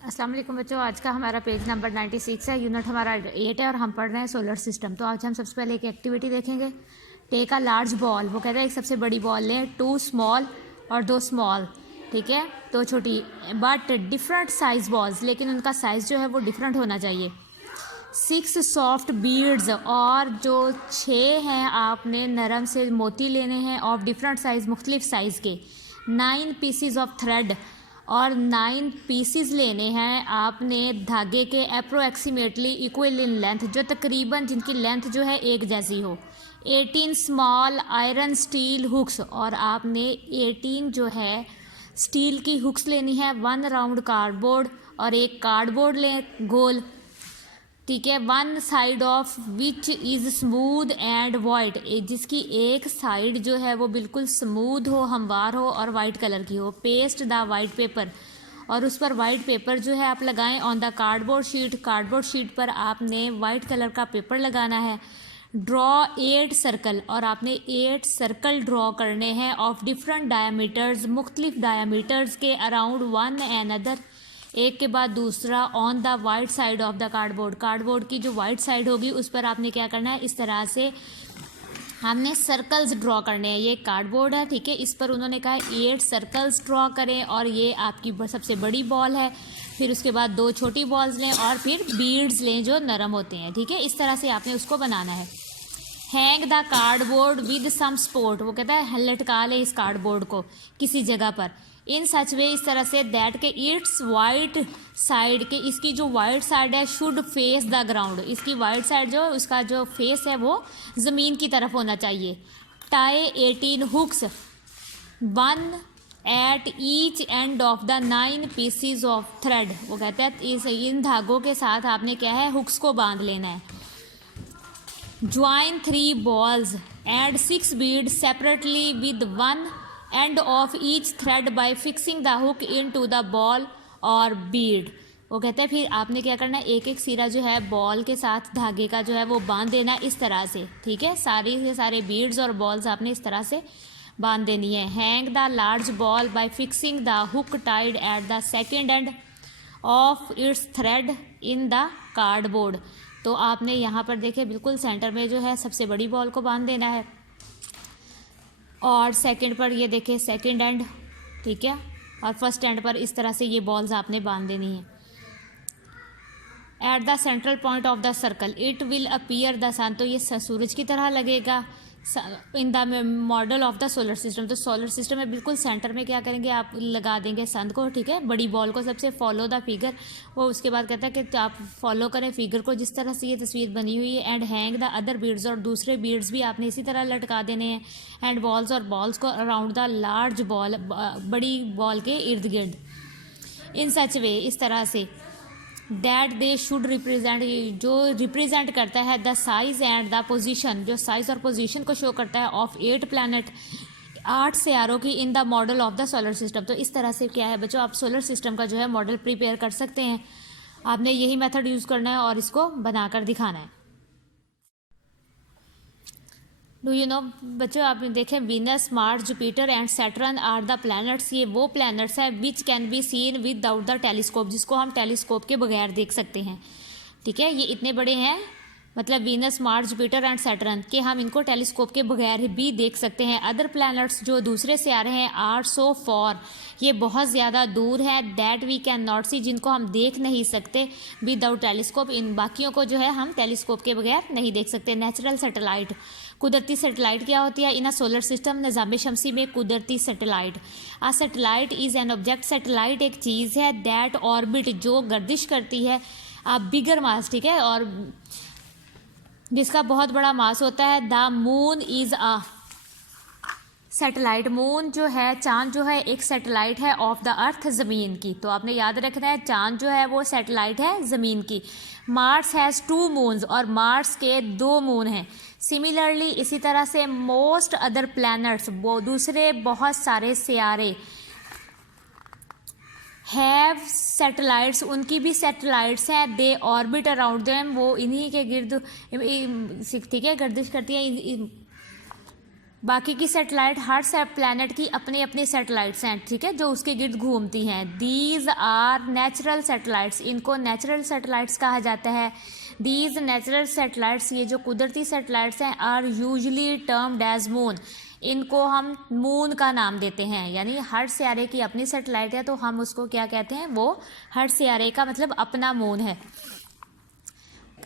अस्सलाम वालेकुम बच्चों, आज का हमारा पेज नंबर 96 है। यूनिट हमारा 8 है और हम पढ़ रहे हैं सोलर सिस्टम। तो आज हम सबसे पहले एक एक्टिविटी देखेंगे। टेक अ लार्ज बॉल, वो कहता है एक सबसे बड़ी बॉल लें, 2 स्मॉल और 2 स्मॉल, ठीक है, 2 छोटी, बट डिफरेंट साइज बॉल्स, लेकिन उनका साइज़ जो है वो डिफरेंट होना चाहिए। 6 सॉफ्ट बीड्स, और जो 6 हैं आपने नरम से मोती लेने हैं ऑफ डिफरेंट साइज़, मुख्तलिफ साइज़ के। 9 पीसीज ऑफ थ्रेड, और 9 पीसीज लेने हैं आपने धागे के अप्रोक्सीमेटली इक्वल इन लेंथ, जो तकरीबन जिनकी लेंथ जो है एक जैसी हो। 18 स्मॉल आयरन स्टील हुक्स, और आपने 18 जो है स्टील की हुक्स लेनी है। 1 राउंड कार्डबोर्ड, और एक कार्डबोर्ड लें गोल, ठीक है। 1 side of which is smooth and white, जिसकी एक साइड जो है वो बिल्कुल स्मूथ हो, हमवार हो और वाइट कलर की हो। पेस्ट द वाइट पेपर, और उस पर वाइट पेपर जो है आप लगाएं on the cardboard sheet. Cardboard sheet पर आपने वाइट कलर का पेपर लगाना है। ड्रॉ 8 सर्कल, और आपने 8 सर्कल ड्रॉ करने हैं ऑफ डिफरेंट डायमीटर्स, मुख्तलिफ डायमीटर्स के, अराउंड वन एंड अदर, एक के बाद दूसरा, on the white side of the cardboard. Cardboard की जो वाइट साइड होगी उस पर आपने क्या करना है, इस तरह से हमने सर्कल्स ड्रॉ करने हैं। ये कार्डबोर्ड है, ठीक है, इस पर उन्होंने कहा है 8 सर्कल्स ड्रॉ करें, और ये आपकी सबसे बड़ी बॉल है। फिर उसके बाद 2 छोटी बॉल्स लें, और फिर बीड्स लें जो नरम होते हैं, ठीक है। इस तरह से आपने उसको बनाना है। Hang the cardboard with some support, वो कहता है लटका ले इस कार्डबोर्ड को किसी जगह पर। इन सच वे, इस तरह से, दैट के इट्स वाइट साइड के, इसकी जो वाइट साइड है शुड फेस द ग्राउंड, इसकी वाइट साइड जो उसका जो फेस है वो ज़मीन की तरफ होना चाहिए। Tie 18 hooks, 1 at each end of the 9 pieces of thread, वो कहते हैं इन धागों के साथ आपने क्या है, हुक्स को बांध लेना है। Join 3 balls and 6 beads separately with 1 end of each thread by fixing the hook into the ball or bead, वो कहते हैं फिर आपने क्या करना है, एक एक सिरा जो है बॉल के साथ धागे का जो है वो बांध देना इस तरह से, ठीक है। सारे के सारे बीड्स और बॉल्स आपने इस तरह से बांध देनी है। Hang the large ball by fixing the hook tied at the second end of its thread in the cardboard, तो आपने यहाँ पर देखे बिल्कुल सेंटर में जो है सबसे बड़ी बॉल को बांध देना है, और सेकंड पर ये देखे सेकंड एंड, ठीक है, और फर्स्ट एंड पर इस तरह से ये बॉल्स आपने बांध देनी है। At the central point of the circle it will appear the sun, तो ये सूरज की तरह लगेगा in the model of the solar system. तो सोलर सिस्टम में बिल्कुल सेंटर में क्या करेंगे, आप लगा देंगे सन को, ठीक है, बड़ी बॉल को सबसे फॉलो द फिगर, वो उसके बाद कहता है कि आप फॉलो करें फिगर को जिस तरह से ये तस्वीर बनी हुई है। And hang the other beads, और दूसरे बीड्स भी आपने इसी तरह लटका देने हैं। एंड बॉल्स, और बॉल्स को अराउंड द लार्ज बॉल, बड़ी बॉल के इर्द गिर्द। इन सच वे, इस तरह से, दैट दे शुड रिप्रेजेंट, जो रिप्रेजेंट करता है the size and the position, जो साइज और पोजीशन को शो करता है, ऑफ 8 प्लैनेट, 8 सियारों की, इन the model of the solar system. तो इस तरह से क्या है बच्चों, आप सोलर सिस्टम का जो है मॉडल प्रिपेयर कर सकते हैं। आपने यही मेथड यूज़ करना है और इसको बनाकर दिखाना है। डू यू नो बच्चों, आपने देखे Venus, Mars, Jupiter and Saturn are the planets, ये वो प्लैनेट्स हैं which can be seen without the telescope, जिसको हम टेलीस्कोप के बगैर देख सकते हैं, ठीक है। ये इतने बड़े हैं, मतलब Venus, Mars, Jupiter and Saturn, कि हम इनको टेलीस्कोप के बगैर भी देख सकते हैं। अदर प्लैनेट्स, जो दूसरे सियारे हैं, आर सो फॉर, ये बहुत ज़्यादा दूर है, दैट वी कैन नॉट सी, जिनको हम देख नहीं सकते विदाउट टेलीस्कोप, इन बाकियों को जो है हम टेलीस्कोप के बगैर नहीं देख सकते। नेचुरल सैटेलाइट, कुदरती सैटेलाइट क्या होती है इन अ सोलर सिस्टम, निज़ाम शमसी में कुदरती satellite. A satellite is an object, satellite एक चीज़ है, दैट ऑर्बिट, जो गर्दिश करती है, बिगर मास, ठीक है, और जिसका बहुत बड़ा मास होता है। The moon is a satellite, moon जो है, चांद जो है, एक सैटेलाइट है ऑफ द अर्थ, ज़मीन की। तो आपने याद रखना है चांद जो है वो सैटेलाइट है ज़मीन की। मार्स हैज़ 2 मून्स, और मार्स के 2 मून हैं। सिमिलरली, इसी तरह से, मोस्ट अदर प्लैनेट्स, वो दूसरे बहुत सारे सियारे, हैव सैटेलाइट्स, उनकी भी सैटेलाइट्स हैं। दे ऑर्बिट अराउंड देम, वो इन्हीं के गिर्द, ठीक है, गर्दिश करती है, बाकी की सैटेलाइट, हर प्लैनेट की अपने अपने सैटेलाइट्स हैं, ठीक है, जो उसके गिर्द घूमती हैं। दीज आर नेचुरल सैटेलाइट्स, इनको नेचुरल सैटेलाइट्स कहा जाता है। दीज नेचुरल सैटेलाइट्स, ये जो कुदरती सैटेलाइट्स हैं, are usually termed as moon, इनको हम मून का नाम देते हैं। यानी हर सियारे की अपनी सैटेलाइट है तो हम उसको क्या कहते हैं, वो हर सियारे का मतलब अपना मून है।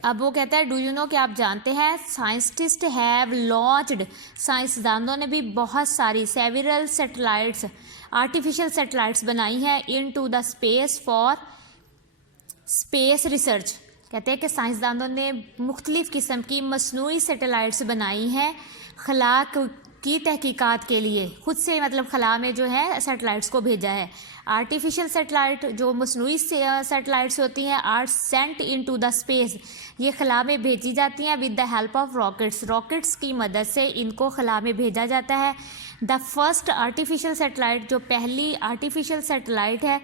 अब वो कहता है, डू यू नो, कि आप जानते हैं, साइंटिस्ट हैव लॉन्च्ड, साइंसदानों ने भी बहुत सारी सेवरल सैटेलाइट्स, आर्टिफिशियल सैटेलाइट्स बनाई हैं in to the space for space research. कहते हैं कि साइंसदानों ने मुख्तलिफ़ किस्म की मसनूई सैटेलाइट्स बनाई हैं खला की तहकीकात के लिए, खुद से मतलब खला में जो है सैटेलाइट्स को भेजा है। आर्टिफिशियल सैटेलाइट, जो मसनूई सैटेलाइट्स होती हैं, are sent in to the space, ये खला में भेजी जाती हैं with the help of rockets, rockets की मदद से इनको खला में भेजा जाता है। द फर्स्ट आर्टिफिशियल सैटेलाइट, जो पहली आर्टिफिशियल सैटेलाइट है,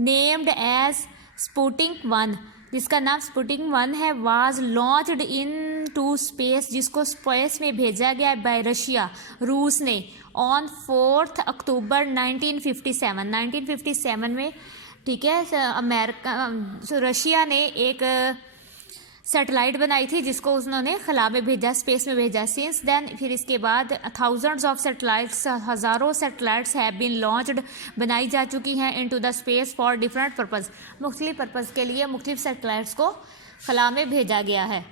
नेम्ड एज स्पुतनिक 1, जिसका नाम स्पुतनिक 1 है, was launched in to space, जिसको स्पेस में भेजा गया बाय रशिया, रूस ने, ऑन 4 अक्टूबर 1957, 1957 में, ठीक है, अमेरिका, रशिया ने एक सैटेलाइट बनाई थी जिसको उन्होंने खला में भेजा, स्पेस में भेजा। सिंस देन, फिर इसके बाद थाउजेंड्स ऑफ सैटेलाइट्स, हज़ारों सैटेलाइट्स हैव बीन लॉन्च्ड, बनाई जा चुकी हैं into the space for different purpose, मुख्तलिफ पर्पज़ के लिए मुख्तलिफ सैटेलाइट्स को खला में भेजा गया है।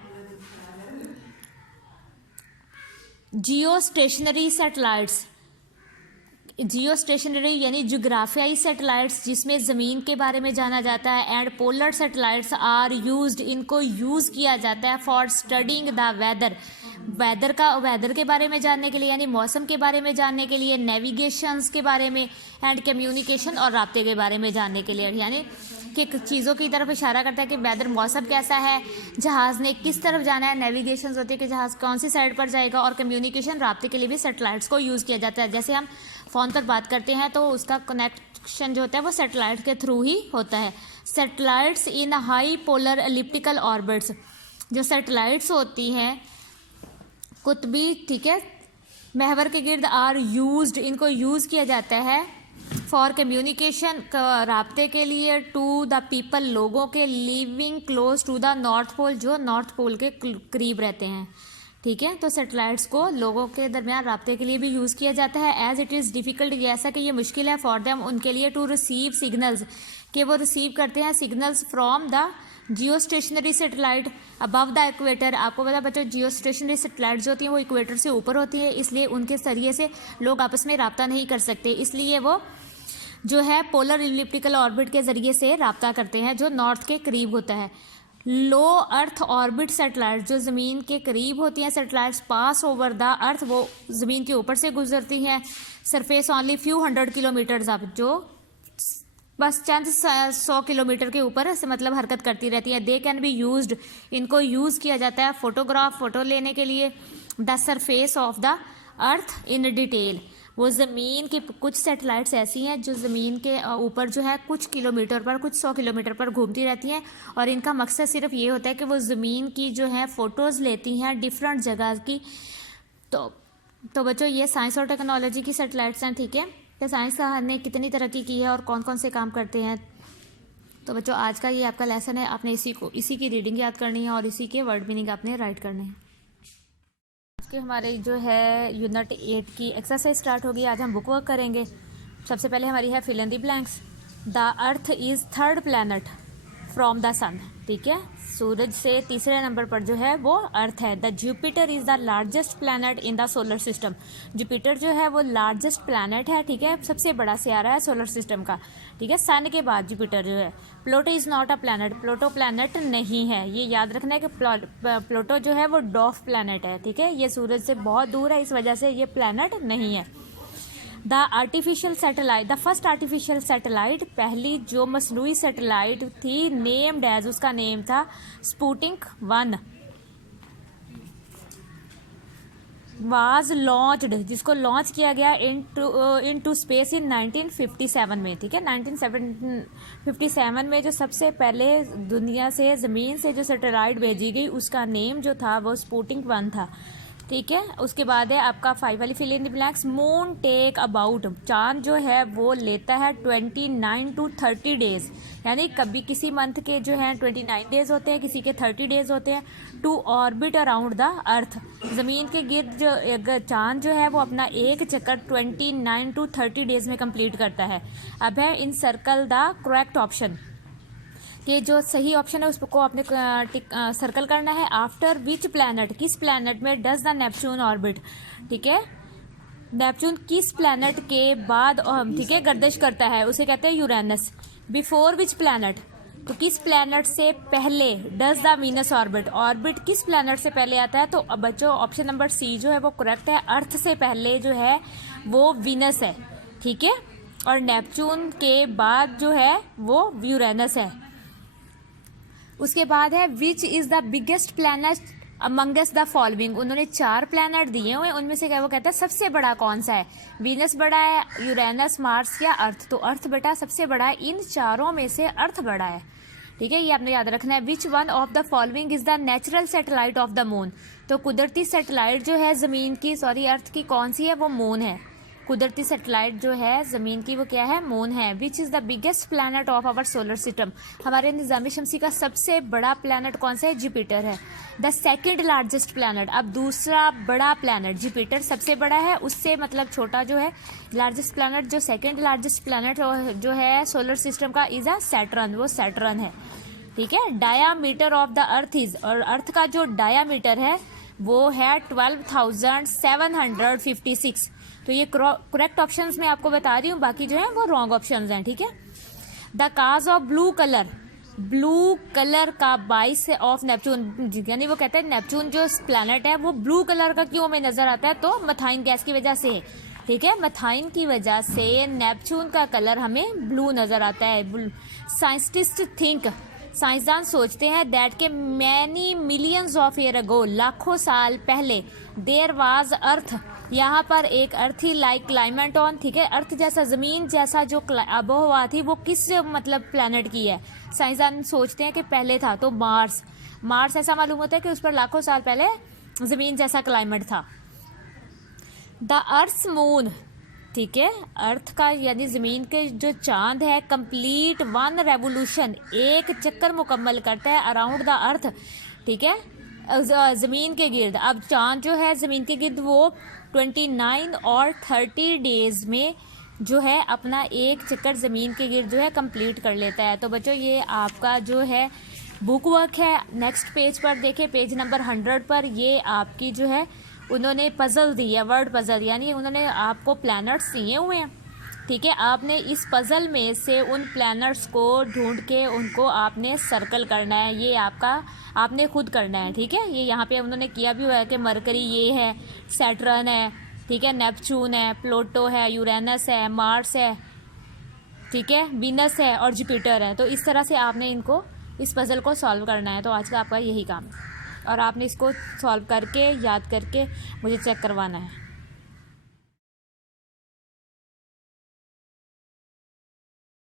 जियो स्टेशनरी सैटेलाइट्स, जियो स्टेशनरी यानी जोग्राफियाई सैटेलाइट्स, जिसमें ज़मीन के बारे में जाना जाता है। And polar satellites are used, इनको यूज़ किया जाता है for studying the weather, weather के बारे में जानने के लिए, यानी मौसम के बारे में जानने के लिए, नेविगेशंस के बारे में, एंड कम्युनिकेशन और राब्ते के बारे में जानने के लिए। यानी कि चीज़ों की तरफ इशारा करता है कि वेदर, मौसम कैसा है, जहाज़ ने किस तरफ जाना है, नेविगेशंस होती है कि जहाज़ कौन सी साइड पर जाएगा, और कम्युनिकेशन, राब्ते के लिए भी सैटेलाइट्स को यूज़ किया जाता है। जैसे हम फ़ोन पर बात करते हैं तो उसका कनेक्शन जो होता है वो सैटेलाइट के थ्रू ही होता है। सैटेलाइट्स इन हाई पोलर एलिप्टिकल ऑर्बिट्स, जो सैटेलाइट्स होती हैं कुतबी, ठीक है, महवर के गिर्द, आर यूज्ड, इनको यूज़ किया जाता है फॉर कम्युनिकेशन, राब्ते के लिए, टू द पीपल, लोगों के, living close to the north pole, जो नॉर्थ पोल के करीब रहते हैं, ठीक है। तो सैटेलाइट्स को लोगों के दरमियान राब्ते के लिए भी यूज़ किया जाता है। एज इट इज़ डिफ़िकल्ट, ऐसा कि ये मुश्किल है, फॉर देम, उनके लिए, टू रिसीव सिग्नल्स, कि वो रिसीव करते हैं signals from the Jio stationery satellite above the equator. आपको पता बच्चों, जियो स्टेशनरी सैटेलाइट जो होती हैं वो इक्वेटर से ऊपर होती है, इसलिए उनके जरिए से लोग आपस में रब्ता नहीं कर सकते, इसलिए वो जो है पोलर इलिप्टिकल ऑर्बिट के ज़रिए से रब्ता करते हैं, जो नॉर्थ के करीब होता है। लो अर्थ ऑर्बिट सैटेलाइट, जो ज़मीन के करीब होती हैं satellites, pass over the earth, वो ज़मीन के ऊपर से गुजरती हैं, surface only few 100 kilometres up, जो बस चंद 100 किलोमीटर के ऊपर से मतलब हरकत करती रहती है। दे कैन बी यूज्ड, इनको यूज़ किया जाता है फोटोग्राफ, फ़ोटो लेने के लिए। The surface of the earth in detail, वो ज़मीन के कुछ सैटेलाइट्स ऐसी हैं जो ज़मीन के ऊपर जो है कुछ किलोमीटर पर, कुछ 100 किलोमीटर पर घूमती रहती हैं, और इनका मकसद सिर्फ ये होता है कि वो ज़मीन की जो है फ़ोटोज़ लेती हैं डिफरेंट जगह की। तो बच्चों, ये साइंस और टेक्नोलॉजी की सैटेलाइट्स हैं, ठीक है, कि साइंस ने कितनी तरक्की की है और कौन कौन से काम करते हैं। तो बच्चों, आज का ये आपका लेसन है, आपने इसी की रीडिंग याद करनी है और इसी के वर्ड मीनिंग आपने राइट करने हैं। कि हमारे जो है यूनिट 8 की एक्सरसाइज स्टार्ट होगी। आज हम बुक वर्क करेंगे। सबसे पहले हमारी है fill in the blanks. The earth is third planet from the sun, ठीक है, सूरज से तीसरे नंबर पर जो है वो अर्थ है। The Jupiter is the largest planet in the solar system, Jupiter जो है वो लार्जेस्ट प्लैनेट है, ठीक है, सबसे बड़ा सियारा है सोलर सिस्टम का, ठीक है, सन के बाद जुपिटर जो है। Pluto is not a planet, Pluto planet नहीं है, ये याद रखना है कि प्लूटो जो है वो डॉफ प्लैनेट है, ठीक है, ये सूरज से बहुत दूर है, इस वजह से ये प्लैनेट नहीं है। The artificial satellite, the first artificial satellite, पहली जो मसनूई सैटेलाइट थी, नेम्ड एज, उसका नेम था स्पुतनिक 1, वाज लॉन्च्ड, जिसको लॉन्च किया गया इनटू स्पेस इन 1957 में, ठीक है, 1957 में जो सबसे पहले दुनिया से, ज़मीन से जो सैटेलाइट भेजी गई उसका नेम जो था वो स्पुतनिक 1 था, ठीक है। उसके बाद है आपका 5 वाली fill in the blanks. Moon take about, चांद जो है वो लेता है 29 to 30 डेज, यानी कभी किसी मंथ के जो है 29 डेज होते हैं, किसी के 30 डेज होते हैं, to orbit around the earth, ज़मीन के गिर्द जो चांद जो है वो अपना एक चक्कर 29 to 30 डेज में कंप्लीट करता है। अब है इन सर्कल द करेक्ट ऑप्शन, कि जो सही ऑप्शन है उसको आपने सर्कल करना है। आफ्टर विच प्लैनेट, किस प्लैनेट में डज द नेपच्यून ऑर्बिट, ठीक है, नेपच्यून किस प्लैनेट के बाद ठीक है गर्दिश करता है, उसे कहते हैं यूरेनस। बिफोर विच प्लैनेट, तो किस प्लैनेट से पहले does the Venus orbit, orbit किस प्लैनेट से पहले आता है, तो अब बच्चों ऑप्शन नंबर सी जो है वो करेक्ट है। अर्थ से पहले जो है वो वीनस है, ठीक है, और नेपच्यून के बाद जो है वो यूरेनस है। उसके बाद है which is the biggest planet amongst the following, उन्होंने 4 प्लैनेट दिए हुए, उनमें से क्या वो कहता है सबसे बड़ा कौन सा है, वीनस बड़ा है, यूरेनस, मार्स या अर्थ, तो अर्थ बेटा सबसे बड़ा है, इन चारों में से अर्थ बड़ा है, ठीक है, ये आपने याद रखना है। Which one of the following is the natural satellite of the moon, तो कुदरती सैटेलाइट जो है ज़मीन की अर्थ की कौन सी है, वो मून है। कुदरती सैटेलाइट जो है ज़मीन की वो क्या है, मून है। Which is the biggest planet of our solar system, हमारे निज़ाम शमसी का सबसे बड़ा प्लैनेट कौन सा है, जुपिटर है। द सेकंड लार्जेस्ट प्लैनेट, अब दूसरा बड़ा प्लैनेट, जुपिटर सबसे बड़ा है, उससे मतलब छोटा जो है लार्जेस्ट प्लैनेट, जो सेकंड लार्जेस्ट प्लैनेट जो है सोलर सिस्टम का इज़ अ सैटर्न, वो सैटर्न है, ठीक है। Diameter of the earth is, और अर्थ का जो डायामीटर है वो है 12,756, तो ये करेक्ट ऑप्शंस मैं आपको बता रही हूँ, बाकी जो है वो रॉन्ग ऑप्शंस हैं, ठीक है। The cause of blue colour, blue colour का बाइस ऑफ नेपच्यून, यानी वो कहते हैं नेपच्यून जो प्लैनेट है वो ब्लू कलर का क्यों हमें नजर आता है, तो मथाइन गैस की वजह से, ठीक है, मथाइन की वजह से नेपच्यून का कलर हमें ब्लू नजर आता है। साइंटिस्ट थिंक, साइंसदान सोचते हैं दैट के many millions of year ago, लाखों साल पहले, देयर वाज अर्थ, यहाँ पर एक अर्थी लाइक क्लाइमेट ऑन, ठीक है, अर्थ जैसा ज़मीन जैसा जो आबोहवा थी वो किस मतलब प्लैनेट की है, साइंसदान सोचते हैं कि पहले था, तो मार्स, मार्स ऐसा मालूम होता है कि उस पर लाखों साल पहले ज़मीन जैसा क्लाइमेट था। द अर्थ्स मून, ठीक है, अर्थ का यानी ज़मीन के जो चांद है कंप्लीट 1 रेवोल्यूशन, एक चक्कर मुकम्मल करता है अराउंड द अर्थ, ठीक है, ज़मीन के गिर्द। अब चांद जो है ज़मीन के गिर्द वो 29 और 30 डेज़ में जो है अपना एक चक्कर ज़मीन के गिर्द जो है कंप्लीट कर लेता है। तो बच्चों ये आपका जो है बुक वर्क है, नेक्स्ट पेज पर देखें, पेज नंबर 100 पर ये आपकी जो है उन्होंने पज़ल दी है, वर्ड पज़ल, यानी उन्होंने आपको प्लैनेट्स दिए हुए हैं, ठीक है, आपने इस पज़ल में से उन प्लैनेट्स को ढूंढ के उनको आपने सर्कल करना है, ये आपका आपने खुद करना है, ठीक है। ये यहाँ पे उन्होंने किया भी हुआ है कि मरकरी ये है, सैटर्न है, ठीक है, नेपच्यून है, प्लूटो है, यूरेनस है, मार्स है, ठीक है, वीनस है और जुपिटर है। तो इस तरह से आपने इनको इस पज़ल को सॉल्व करना है, तो आज का आपका यही काम है, और आपने इसको सॉल्व करके याद करके मुझे चेक करवाना है।